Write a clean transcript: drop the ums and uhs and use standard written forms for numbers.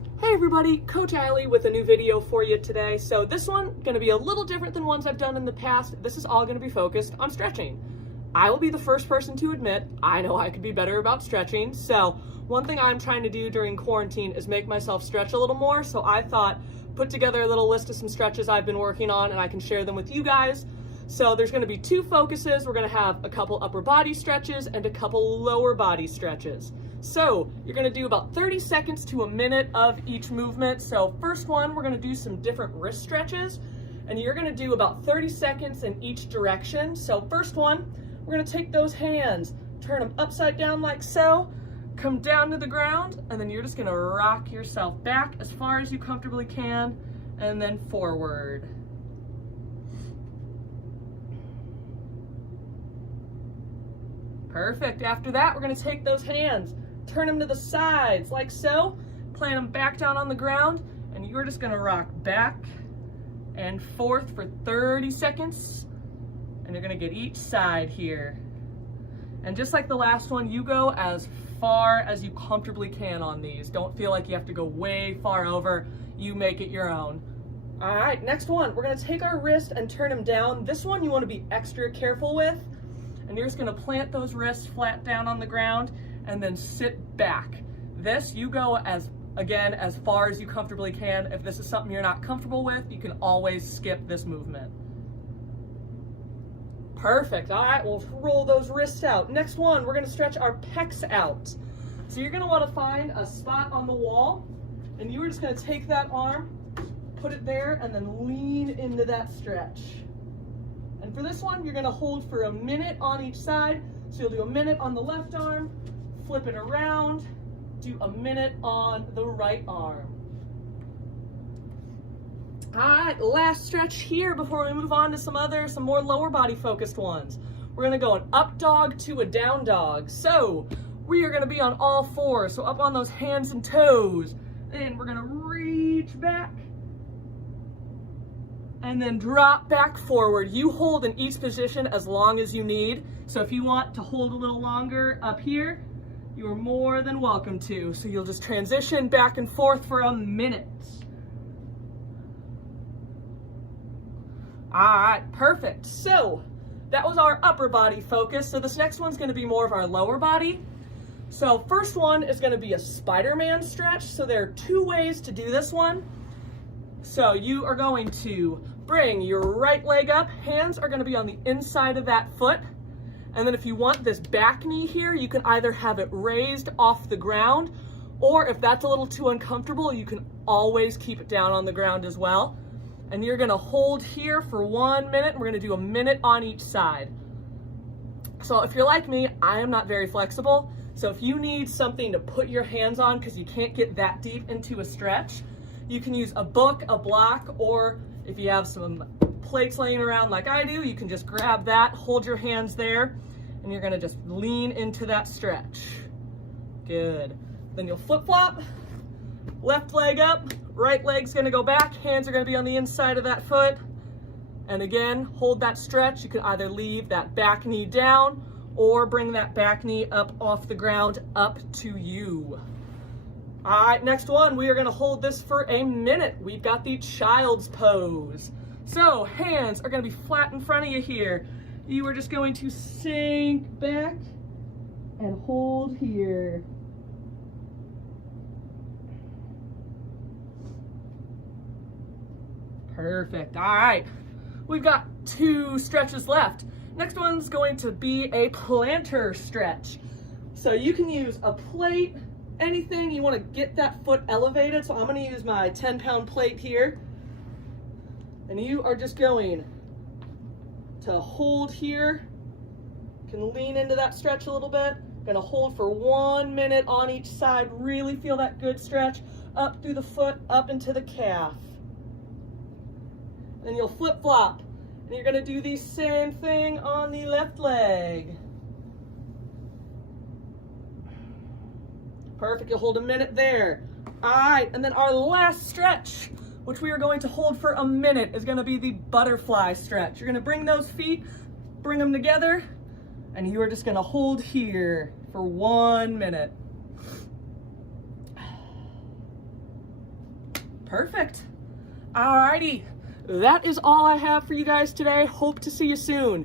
Hey everybody, Coach Allie with a new video for you today. So this one going to be a little different than ones I've done in the past. This is all going to be focused on stretching. I will be the first person to admit I know I could be better about stretching. So one thing I'm trying to do during quarantine is make myself stretch a little more. So I thought put together a little list of some stretches I've been working on and I can share them with you guys. So there's going to be two focuses. We're going to have a couple upper body stretches and a couple lower body stretches. So you're going to do about 30 seconds to a minute of each movement. So first one, we're going to do some different wrist stretches and you're going to do about 30 seconds in each direction. So first one, we're going to take those hands, turn them upside down like so, come down to the ground, and then you're just going to rock yourself back as far as you comfortably can and then forward. Perfect. After that, we're going to take those hands, turn them to the sides like so, plant them back down on the ground, and you're just going to rock back and forth for 30 seconds. And you're going to get each side here. And just like the last one, you go as far as you comfortably can on these. Don't feel like you have to go way far over. You make it your own. All right, next one. We're going to take our wrist and turn them down. This one you want to be extra careful with. And you're just going to plant those wrists flat down on the ground and then sit back. This, you go as far as you comfortably can. If this is something you're not comfortable with, you can always skip this movement. Perfect. All right, we'll roll those wrists out. Next one, we're going to stretch our pecs out. So you're going to want to find a spot on the wall, and you are just going to take that arm, put it there, and then lean into that stretch. And for this one, you're going to hold for a minute on each side. So you'll do a minute on the left arm, flip it around, do a minute on the right arm. All right, last stretch here before we move on to some more lower body focused ones. We're going to go an up dog to a down dog. So we are going to be on all fours. So up on those hands and toes. And we're going to reach back and then drop back forward. You hold in each position as long as you need. So if you want to hold a little longer up here, you are more than welcome to. So you'll just transition back and forth for a minute. All right, perfect. So that was our upper body focus. So this next one's gonna be more of our lower body. So first one is gonna be a Spiderman stretch. So there are two ways to do this one. So you are going to bring your right leg up. Hands are going to be on the inside of that foot. And then if you want this back knee here, you can either have it raised off the ground, or if that's a little too uncomfortable, you can always keep it down on the ground as well. And you're going to hold here for 1 minute. And we're going to do a minute on each side. So if you're like me, I am not very flexible. So if you need something to put your hands on because you can't get that deep into a stretch, you can use a book, a block, or if you have some plates laying around like I do, you can just grab that, hold your hands there, and you're gonna just lean into that stretch. Good. Then you'll flip-flop, left leg up, right leg's gonna go back, hands are gonna be on the inside of that foot, and again, hold that stretch. You can either leave that back knee down or bring that back knee up off the ground, up to you. All right, next one, we are gonna hold this for a minute. We've got the child's pose. So hands are gonna be flat in front of you here. You are just going to sink back and hold here. Perfect, all right. We've got two stretches left. Next one's going to be a plantar stretch. So you can use a plate, anything you want to get that foot elevated. So I'm going to use my 10-pound plate here. And you are just going to hold here. You can lean into that stretch a little bit. Going to hold for 1 minute on each side. Really feel that good stretch up through the foot, up into the calf. Then you'll flip-flop. And you're going to do the same thing on the left leg. Perfect, you'll hold a minute there. All right, and then our last stretch, which we are going to hold for a minute, is gonna be the butterfly stretch. You're gonna bring those feet, bring them together, and you are just gonna hold here for 1 minute. Perfect. Alrighty, that is all I have for you guys today. Hope to see you soon.